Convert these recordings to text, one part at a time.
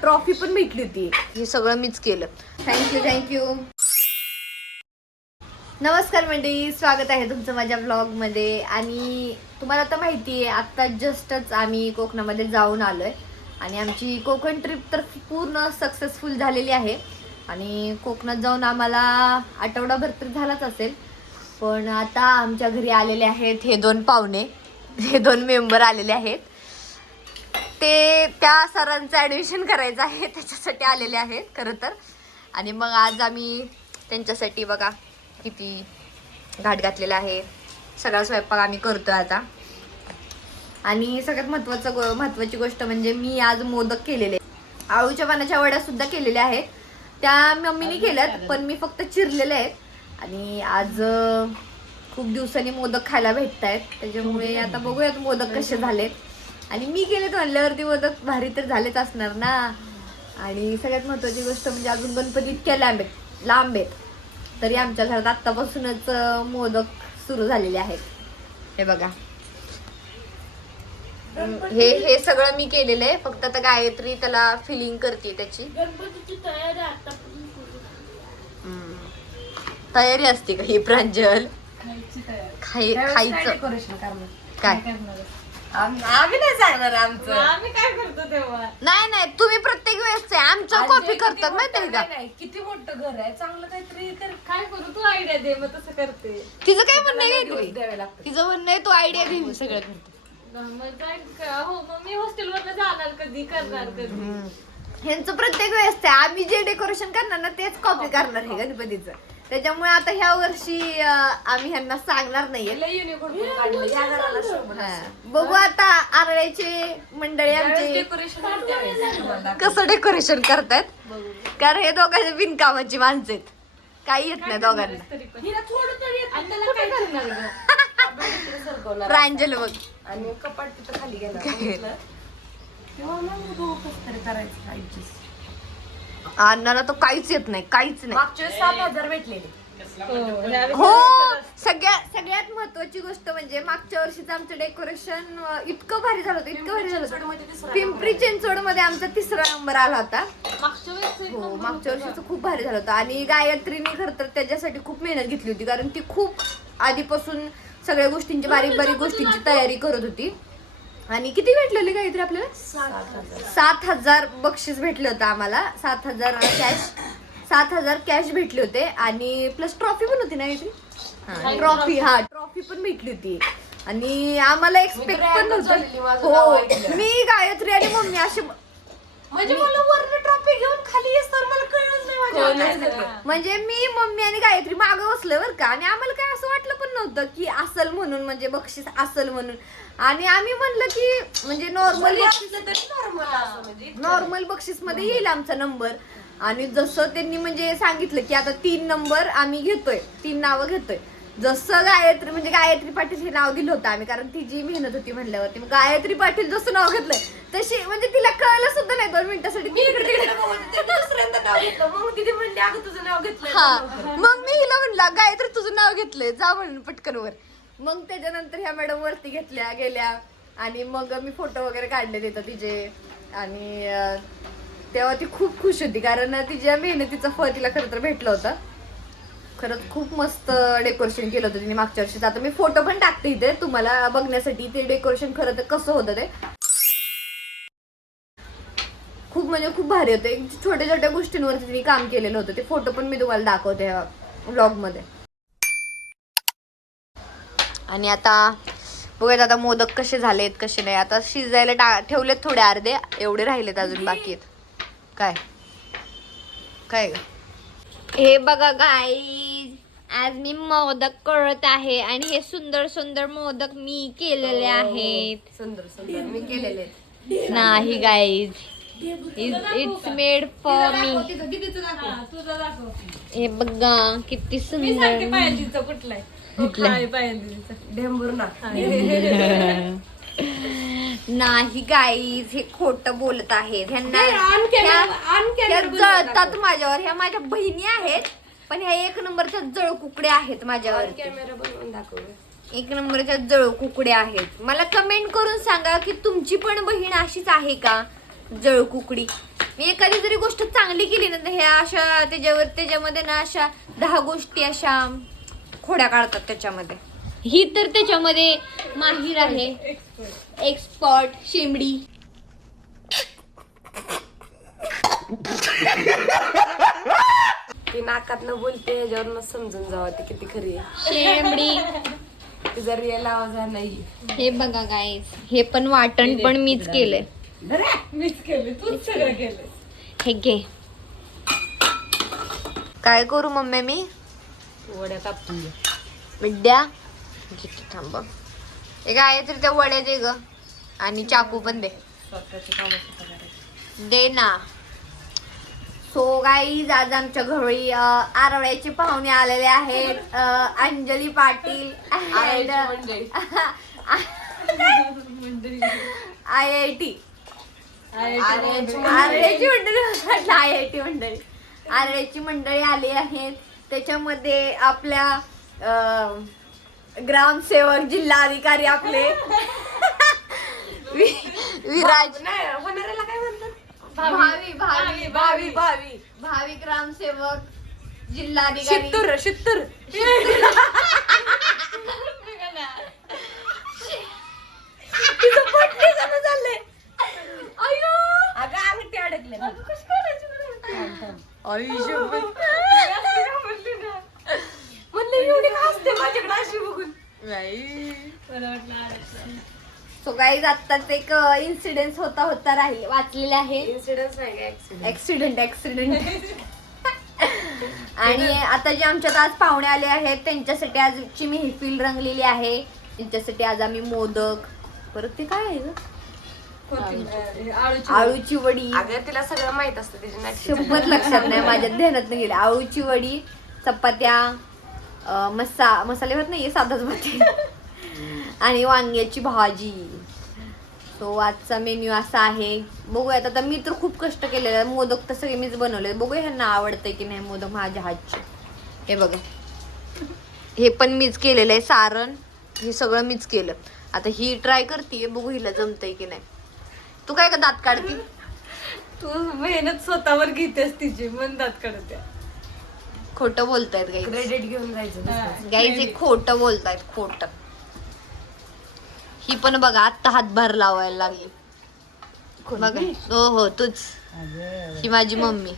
Trophy पण भेटली होती. हे सगळं मीच केलं. थँक्यू. नमस्कार मंडळी, स्वागत आहे तुमचं माझ्या व्लॉग मध्ये. आणि तुम्हाला तर माहिती आहे आता जस्टच आम्ही कोकणामध्ये जाऊन आलोय आणि आमची कोकण ट्रिप तर पूर्ण सक्सेसफुल झालेली आहे. आणि कोकणात जाऊन आम्हाला आठवडाभर तर झालाच असेल, पण आता आमच्या घरी आलेले आहेत हे 2 पाहुणे, हे 2 मेंबर आलेले आहेत. ते त्या सरांचं ॲडमिशन करायचं आहे त्याच्यासाठी आलेले आहेत खरं तर. आणि मग आज आम्ही त्यांच्यासाठी बघा किती घाट घातलेला आहे. सगळा स्वयंपाक आम्ही करतोय आता. आणि सगळ्यात महत्त्वाची गोष्ट म्हणजे मी आज मोदक केलेले, आळूच्या पानाच्या वड्या सुद्धा केलेल्या आहेत. त्या मम्मीने केल्यात पण मी फक्त चिरलेले आहेत. आणि आज खूप दिवसांनी मोदक खायला भेटत आहेत, त्याच्यामुळे आता बघूयात मोदक कसे झालेत. आणि मी केलेत म्हणल्यावरती मोदक भारी तर झालेच असणार ना. आणि सगळ्यात महत्त्वाची गोष्ट म्हणजे अजून गणपती इतक्या लांब आहेत तरी आमच्या घरात आत्तापासूनच मोदक सुरू झालेले आहेत. हे बघा, हे सगळं मी केलेलं आहे. फक्त आता गायत्री त्याला फिलिंग करते त्याची. गणपतीची तयारी असते का ही प्रांजल? खायचं काय आम्ही नाही सांगणार आमचं. आम्ही काय करतो तेव्हा. नाही तुम्ही प्रत्येक वेळेस आमचं कॉपी करतात माहिती का? किती मोठं घर आहे, चांगलं काहीतरी तर काय करू, तू आयडिया दे, मग तसं करते. तिचं काय म्हणणं आहे? तिचं म्हणणं आहे तू आयडिया दे, मी सगळं करते. हो, मग मी हॉस्टेलवर जाणार कधी, करणार कधी. ह्यांचं प्रत्येक वेळेस आम्ही जे डेकोरेशन करणार ना तेच कॉपी करणार आहे गणपतीचं. त्याच्यामुळे आता ह्या वर्षी आम्ही ह्यांना सांगणार नाहीये. बघू आता आरळ्याचे मंडळी आमचे कसं डेकोरेशन करतायत, कारण हे दोघांचे बिनकामाची माणसं आहेत, काही येत नाही दोघांना. प्रांजल बघ आणि कपाट तिथं खाली गेलं अन्नाला तो काहीच येत नाही, काहीच नाही. मागच्या 7,000 भेटलेले. हो, सगळ्यात महत्वाची गोष्ट म्हणजे मागच्या वर्षीचं आमचं डेकोरेशन इतकं भारी झालं होतं, पिंपरी चिंचवड मध्ये आमचा 3रा नंबर आला होता. हो, मागच्या वर्षीचं खूप भारी झालं होतं. आणि गायत्रीने खरं तर त्याच्यासाठी खूप मेहनत घेतली होती, कारण ती खूप आधीपासून सगळ्या गोष्टींची बारीक गोष्टींची तयारी करत होती. आणि किती भेटलेली गायत्री आपल्याला? 7,000 बक्षीस भेटलं होतं आम्हाला. 7,000 कॅश भेटले होते आणि प्लस ट्रॉफी पण होती ना गायत्री? ट्रॉफी पण भेटली होती. आणि आम्हाला एक्सपेक्ट पण नव्हतं. हो, मी गायत्री आणि मम्मी असे म्हणजे मला वरनं ट्रॉफी घेऊन खाली येस तर मला कळलंच नाही. म्हणजे मी मम्मी आणि गायत्री मागं बसलं बरं का. आणि आम्हाला काय असं वाटलं पण नव्हतं की असल म्हणून, म्हणजे बक्षीस असल म्हणून. आणि आम्ही म्हणलं की म्हणजे नॉर्मल बक्षीस मध्ये येईल आमचा नंबर. आणि जसं त्यांनी म्हणजे सांगितलं की आता 3 नंबर आम्ही घेतोय, 3 नावं घेतोय. जसं गायत्री पाटील हे नाव दिलं होतं आम्ही, कारण ती जी मेहनत होती म्हणल्यावरती. मग गायत्री पाटील जसं नाव घेतलंय तशी म्हणजे तिला कळलं सुद्धा नाही 2 मिनिटासाठी. दुसऱ्यांदा नाव घेतलं, मग तिथे म्हणले अगं तुझं नाव घेतलं. हा, मग मी हिला म्हणला गायत्री तुझं नाव घेतलंय, जा म्हणून पटकन वर. मग त्याच्यानंतर ह्या मॅडम वरती गेल्या आणि मग मी फोटो वगैरे काढले तिथं तिचे. आणि तेव्हा ती खूप खुश होती, कारण तिच्या मेहनतीचं फळ तिला खरं तर भेटलं होतं. खरंच खूप मस्त डेकोरेशन केलं होतं तिने मागच्या वर्षीच. आता मी फोटो पण टाकते इथे तुम्हाला बघण्यासाठी, ते डेकोरेशन खरं तर कसं होतं ते. खूप भारी होतं. छोट्या गोष्टींवरती तिने काम केलेलं होतं. ते फोटो पण मी तुम्हाला दाखवते व्लॉग मध्ये. आणि आता बघूयात आता मोदक कसे झालेत कसे नाही. आता शिजायला ठेवलेत थोडे, अर्धे एवढे राहिलेत अजून बाकी आहेत. काय हे बघा गाईज, आज मी मोदक करत आहे आणि हे सुंदर मोदक मी केलेले आहेत. सुंदर मी केलेले नाही guys, it's made for me. हे बघा किती सुंदर. नाही गाईज, हे खोटं बोलत आहेत. जळतात माझ्यावर. ह्या माझ्या बहिणी आहेत, पण ह्या 1 नंबरच्या जळ कुकड्या आहेत माझ्यावर. कॅमेरा बनवून दाखव. 1 नंबरच्या जळ कुकड्या आहेत. मला कमेंट करून सांगा की तुमची पण बहीण अशीच आहे का जळ कुकडी. मी एखादी जरी गोष्ट चांगली केली ना तर ह्या अशा त्याच्यामध्ये ना अशा 10 गोष्टी अशा खोड्या काढतात त्याच्यामध्ये. ही तर त्याच्यामध्ये माहिर आहे, एक्सपर्ट शेंबडी. ती नाकात न बोलते याच्यावरनं समजून जावं ती किती खरी आहे. शेंबडी. तिचा रिअल आवाज हा नाही. हे बघा गाईस, हे पण वाटण पण मीच केलंय. मीच केले, तूच सगळं केलं. हे घे. काय करू मम्मी मी? वड्या कापून घे. विद्या थांब. हे काय तर त्या वड्या दे ग आणि चाकू पण दे. स्वतःची कामं स्वतः करायची. दे ना. सो गाईज आज आमच्या घरी आरवड्याचे पाहुणे आलेले आहेत. अंजली पाटील आरायची मंडळी. IIT आरायची आरळ्याची मंडळी IIT मंडळी आरळ्याची मंडळी आली आहेत. त्याच्यामध्ये आपल्या ग्रामसेवक जिल्हाधिकारी आपले विराज नाही होणाऱ्याला काय म्हणतात? भावी भावी भावी भावी भावी ग्रामसेवक जिल्हाधिकारी शित्तूर शित्तूर. तिचं पटली जणू चाललंय. अयो अगं अंगठी अडकले. म्हणलं एवढी का हसते माझ्याकडे अशी बघून. मला वाटलं सो गाईज आत्ताच एक इन्सिडेंट होता राहील वाचलेले आहे. इन्सिडेंट नाही का ऍक्सिडेंट. ऍक्सिडेंट आणि आता जे आमच्यात आज पाहुणे आले आहेत त्यांच्यासाठी आजची मेहफिल रंगलेली आहे. त्यांच्यासाठी आज आम्ही मोदक, परत ते काय आहे ग? आळूची वडी. अगं तिला सगळं माहित असतं तिची नाटकी. शपथ लक्षात नाही, माझ्या ध्यानात नाही गेले. आळूची वडी, चपात्या, मसाले भात नाहीये, साधाच भात आणि वांग्याची भाजी. सो आजचा मेन्यू असा आहे. बघूयात आता. मी तर खूप कष्ट केलेले आहे. मोदक तर सगळे मीच बनवले. बघूया ह्यांना आवडतंय की नाही मोदक माझ्या हातचे. हे बघा, हे पण मीच केलेलं आहे. सारण हे सगळं मीच केलं. आता ही ट्राय करते, बघू हिला जमतंय की नाही. तू काय का दात काढती? तू मेहनत स्वतःवर घेतेस तिची, मन दात काढते. खोटं बोलतायत गाईज. क्रेडिट घेऊन जायचं दुसरं. गाईज हे खोटं बोलतायत, खोटं. ही पण बघा आत्ता हातभार लावायला लागली. बघा. हो तूच. ही माझी मम्मी.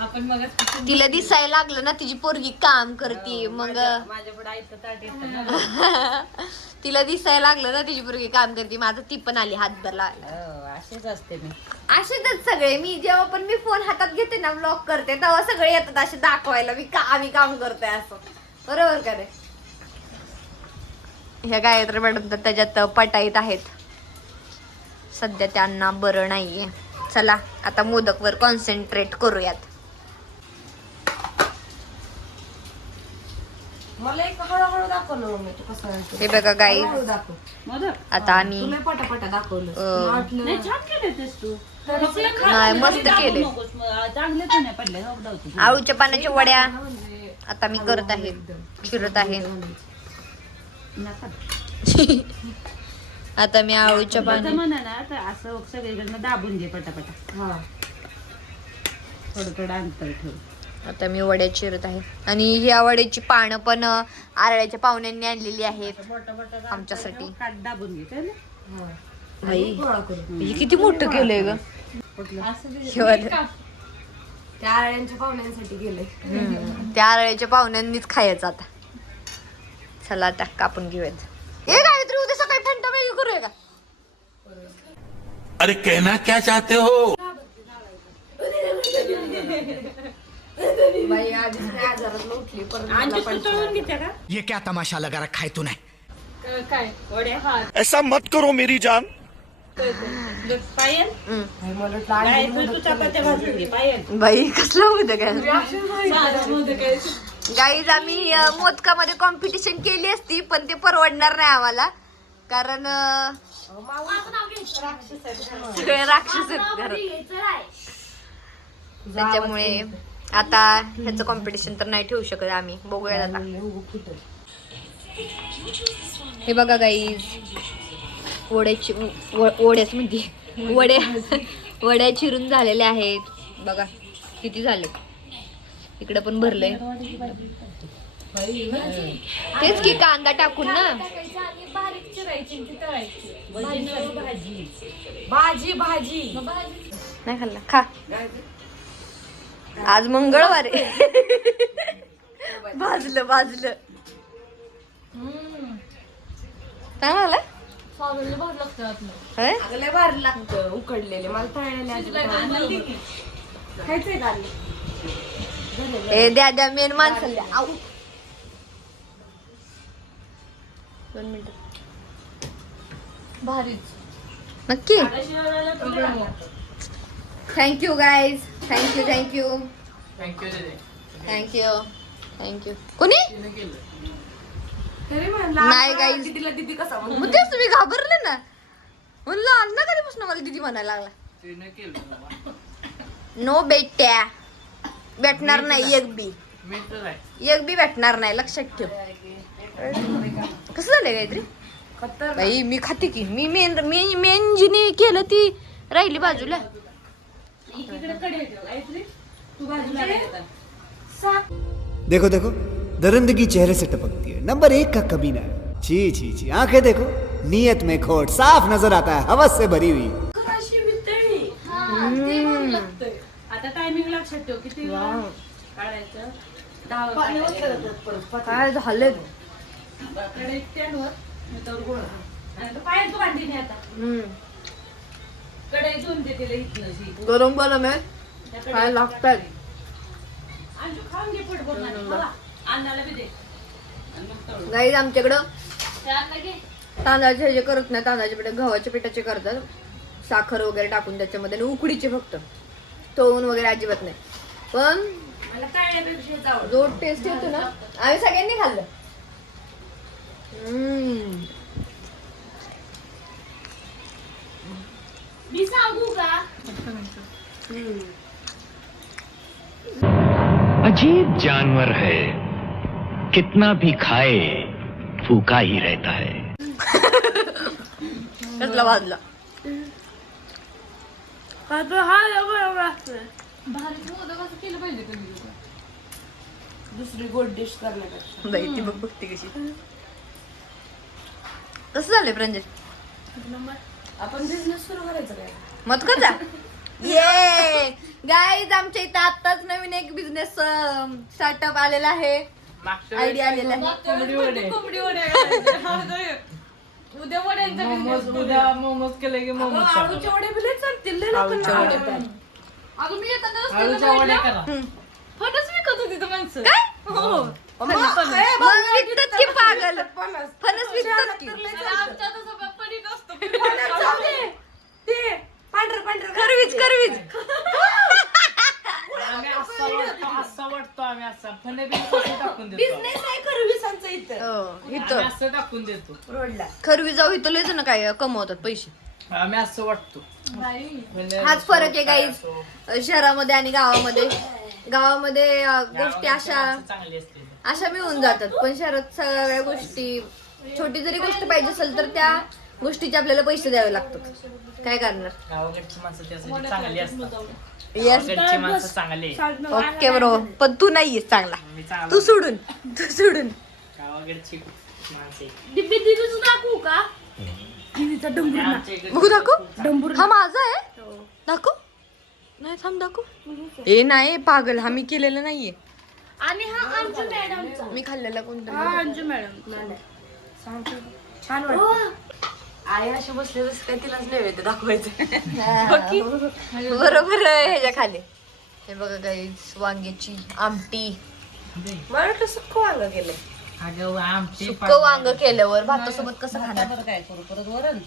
आपण मग तिला दिसायला लागलं ना तिची पोरगी काम करते, मग माझ्या पुढे आयतं ताट येतं ना. तिला दिसायला लागलं ना तिची पोरगी काम करते. माझं ती पण आली हातभार लावायला. असेच असते मी. असेच सगळे. मी जेव्हा पण मी फोन हातात घेते ना ब्लॉग करते तेव्हा सगळे येतात असे दाखवायला आम्ही काम करतोय असं. बरोबर का रे? ह्या गायत्री मॅडम तर त्याच्यात पटाईत आहेत. सध्या त्यांना बरं नाहीये. चला आता मोदकवर कॉन्सन्ट्रेट करूयात. मला एक हळूहळू दाखव ना मम्मी तू कसं आहे ते. हे बघा गाई, हळूहळू दाखव. आता आम्ही तुला पटापटा दाखवलं. अं, वाटलं नाही मस्त केले. आळूच्या पानाच्या वड्या आता मी करत आहे, चिरत आहे. आता मी आळूच्या पाना असं सगळीकडनं दाबून घे पटापटा. हा. थोडं थोडं अंतर ठेव. आता मी वड्या चिरत आहे. आणि ह्या वड्याची पानं पण आरळ्याच्या पाहुण्यांनी आणलेली आहेत आमच्यासाठी. काट दाबून घे काय ना. हा. भाई गोळा करून. हे किती मोठं केलंय ग. हे वालं. त्या आळ्यांच्या पाहुण्यांसाठी गेले. त्या आरळ्याच्या पाहुण्यांनीच खायचं आता. चला आता कापून घेऊयात. हे गायत्री उद्या सकाळी फंटा वेगळी करूया का? अरे कहना क्या चाहते हो? बाई आधीच नाही आजारात उठली परत मला पण तळून घेते का ये क्या तमाशा लगा रखा है तूने? काय वड्या? हा ऐसा मत करो मेरी जान. पायल नाही, मला वाटलं काय अंडी तू चपात्या भाजून घे पायल. बाई कसला होतं काय. साधं मोदक आहे. गाईज आम्ही मोदकामध्ये कॉम्पिटिशन केली असती पण ते परवडणार नाही आम्हाला. कारण सगळे राक्षस आहेत घरात. त्याच्यामुळे आता ह्याचं कॉम्पिटिशन तर नाही ठेवू शकत आम्ही. बघूया आता. हे बघा गाईज, ओढ्याची ओढ्याच म्हणजे वड्या चिरून झालेल्या आहेत बघा किती झाले. इकडे पण भरलंय. तेच की कांदा टाकून ना. टाकायचं आणि बारीक चिरायची आणि ती तळायची. भाजी भाजी मग भाजी नाही खाल्ला खा. आज मंगळवार आहे. भाजलं चांगलं आलं स्वागतला भात लागतं आतलं. होय? लय भारी लागतं उकडलेले. मला तळलेले अजिबात आवडत नाही. खायचंय का? ए द्या मेन माणसाला द्या. आऊ 2 मिनिटं भारीच. नक्की. Thank you guys. थँक्यू कोणी तरी म्हणलं नाही आता guys. दीदीला दीदी कसा म्हणतो? मग तेच तुम्ही घाबरले ना. म्हणलं अण्णा कधीपासून मला दीदी म्हणायला लागला. नो बेट्या भेटणार नाही. एक बी भेटणार नाही लक्षात ठेव. कसं झालंय काहीतरी खतर बाई मी खाते की मी मेन जिने केलं ती राहिली बाजूला. तू बाजूला नाही येतात. देखो देखो दरिंदगी चेहरे से टपकती है। नंबर 1 का कमीना है। छी छी छी आंखें देखो नीयत में खोट साफ नजर आता है हवस से भरी हुई। अशी मितळी. हा, ते भारी लागतंय. आता टायमिंग लक्षात ठेव किती वेळा काढायचं. 10 पाणी वाजता ओतलं परत परत. काय झालं कढईत स्टँडवर त्यावर गोळा आणि तो पायात तू भांडी नाही आता कढई धुवून दे तिला इथलं गरम आहे काय लागतात. अंजू खाऊन घे पोट भरून आणि खावा. अन्नाला बी दे आणि मग तळू. गाईज आमच्याकडं त्याला घे. तांदळाचे हे करत नाही. तांदळाच्या पिठा गव्हाच्या पिठाचे करतात. साखर वगैरे टाकून त्याच्यामध्ये आणि उकडीचे फक्त तळून वगैरे अजिबात नाही. पण मला तळल्यापेक्षा हेच आवडतं. जो टेस्ट येतो ना आम्ही सगळ्यांनी खाल्लं. मी सांगू का? अजीब जानवर है कितना भी खाए फूका ही रहता है. कसला वाजला. भारीच मोदक असं केलं पाहिजे कधी. दुसरी गोड डिश करण्यापेक्षा बाई ती बघते कशी. कसं झालंय प्रांजल. आपण बिझनेस सुरू करायचं काय? मत कसा ये गाईज आमच्या इथं आत्ताच नवीन एक बिझनेस स्टार्टअप आलेला आहे. आयडिया आलेला आहे. मागच्या वेळेस कोंबडी वड्या करायच्या. उद्या वड्यांचा business. आळूचे वडे बी लय चालतील. लय लोकांना आवडतात. अगं मी येताना रस्त्याला भेटलं. फणस विकत होती तर माणसं. मग विकतात की पागल. फणस विकतात की. अरे आमच्या तसं पपडी असतो. ते पांढरं पांढरं करवीज बिझनेस आहे करविसांचा इथं इथं असं टाकून देतो रोडला. खरवी जाऊ इथं लयच ना काय कमवतात पैसे. आम्ही असं वाटतो हाच फरक आहे गाईज शहरामध्ये आणि गावामध्ये. गावामध्ये गोष्टी चांगली असते अशा मिळून जातात. पण शहरात सगळ्या गोष्टी छोटी जरी गोष्ट पाहिजे असेल तर त्या गोष्टीचे आपल्याला पैसे द्यावे लागतात. काय करणार. गावाकडची माणसं त्यासाठी चांगली असतात. येस गावाकडची माणसं चांगली ओके बरोबर. पण तू नाहीयेस चांगला. मी चांगला तू सोडून गावाकडची माणसे डिब्बी दिदीच दाखवू का? आमच्या इकडे बघू दाखव. हा माझा आहे दाखव. नाही थांब दाखव. ए नाही पागल हा मी केलेलं नाहीये. आणि हा अंजू मॅडमचा. मी खाल्लेला कोणता अंजू मॅडम. छान वाटतं. आई अशी बसले जसं काय तिलाच नैवेद्य दाखवायचं. बरोबर आहे ह्याच्या खाली. हे बघा काही वांग्याची आमटी. मला वाटलं सुक्क वांग केलंय. अगं आमचे सुक्क वांग केल्यावर भातासोबत कसं खाणार. काय करू परत वरण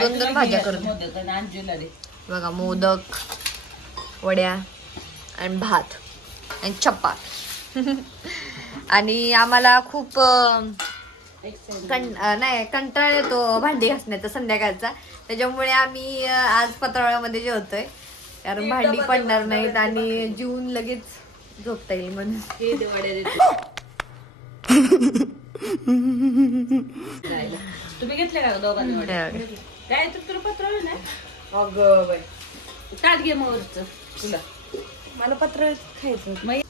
2 भाज्या करून मोदक आणि अंजूला दे. बघा मोदक वड्या आणि भात आणि चपात. आणि आम्हाला खूप नाही कंटाळा येतो भांडी घासण्याचा संध्याकाळचा. त्याच्यामुळे आम्ही आज पत्रावळ्यामध्ये जेवतोय कारण भांडी पडणार नाहीत आणि जेवून लगेच झोपता येईल म्हणून. हे दे वड्या देते. तुम्ही घेतले का दोघांनी वडे? काय तू तुला पत्र ना अगं बाई ताट घे मग वरचं तुला. मला पत्र खायचं.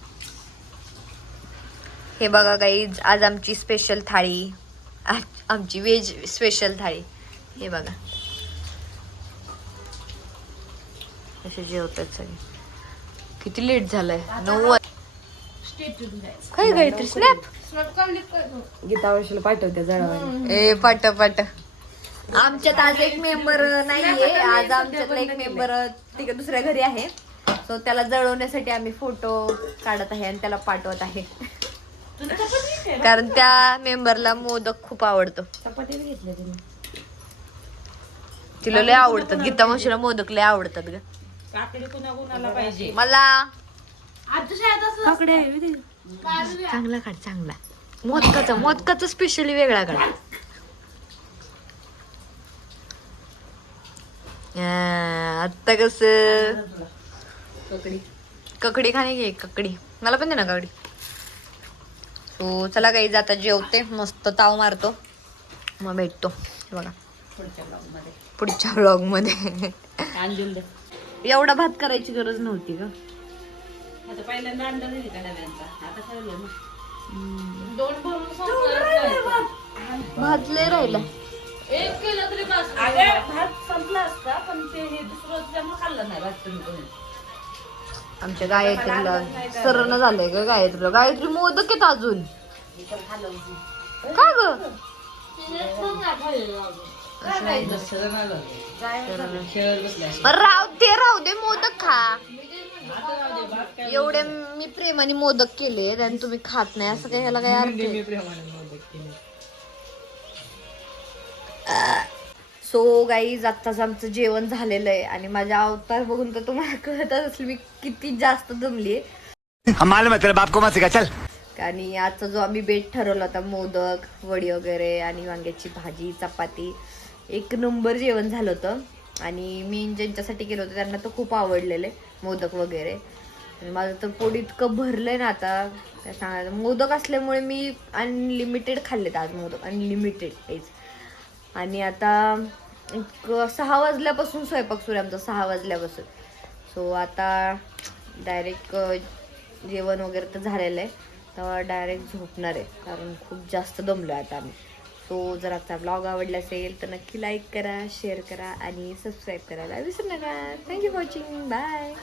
हे बघा गाईज, आज आमची स्पेशल थाळी, आज आमची व्हेज स्पेशल थाळी. हे बघा असे जेवतात सगळे. किती लेट झालंय, 9. काय गायत्री स्नॅप गीता वैशाला पाठवते जळवायला. ए पाट पाट. आमच्यात आज एक मेंबर नाहीये, आज आमच्यातला एक मेंबर तिकडे दुसऱ्या घरी आहे. सो त्याला जळवण्यासाठी आम्ही फोटो काढत आहे आणि त्याला पाठवत आहे. कारण त्या मेंबरला मोदक खूप आवडतो. चपाती घेतल्या तिने. तिला लय आवडतात, गीता मावशीला मोदक लय आवडतात ग. काकडी कुणाला पाहिजे. मला काकडे चांगला काढ, चांगला मोदकाचा स्पेशली वेगळा काढ. आता कस ककडी खाणे घे, ककडी मला पण दे ना ककडी. सो चला काही जाता जेवते, मस्त ताव मारतो, मग भेटतो. हे बघा पुढच्या व्लॉग मध्ये. अंजुल दे. एवढा भात करायची गरज नव्हती ग. आता पहिल्यांदा अंडा दिली का डब्यांचा. आता कळलं ना. 2 भरून संपला. भात लय राहिला. 1 केलं तरी बस. अगं भात संपला असता पण ते हे दुसरं त्यामुळे खाल्लं नाही भात तुम्ही कोणी. आमच्या गायत्रीला सरण झालंय ग. गायत्री मोदक आहेत अजून. का ग राहू दे मोदक खा. एवढे मी प्रेमाने मोदक केले आणि तुम्ही खात नाही असं काय, ह्याला काय अर्थ आहे? सो गाईज, आत्ताच आमचं जेवण झालेलं आहे आणि माझा अवतार बघून तर तुम्हाला कळतच असेल मी किती जास्त दमली आहे. मालूम है तेरे बाप को मत सिखा चल. आणि आजचा जो आम्ही बेत ठरवला होता, मोदक, वडी वगैरे आणि वांग्याची भाजी, चपाती, 1 नंबर जेवण झालं होतं. आणि मी ज्यांच्यासाठी केलं होतं त्यांना तर खूप आवडलेले मोदक वगैरे. आणि माझं तर पोट इतकं भरलंय ना आता काय सांगायचं. मोदक असल्यामुळे मी अनलिमिटेड खाल्लेत आज मोदक, अनलिमिटेड. आणि आता 6 वाजल्यापासून स्वयंपाक सुरू आहे आमचा, 6 वाजल्यापासून. सो आता डायरेक्ट जेवण वगैरे तर झालेलं आहे, तेव्हा डायरेक्ट झोपणार आहे कारण खूप जास्त दमलो आता आम्ही. सो जर आजचा ब्लॉग आवडला असेल तर नक्की लाईक करा, शेअर करा आणि सबस्क्राईब करायला विसरू नका. Thank you for watching. बाय.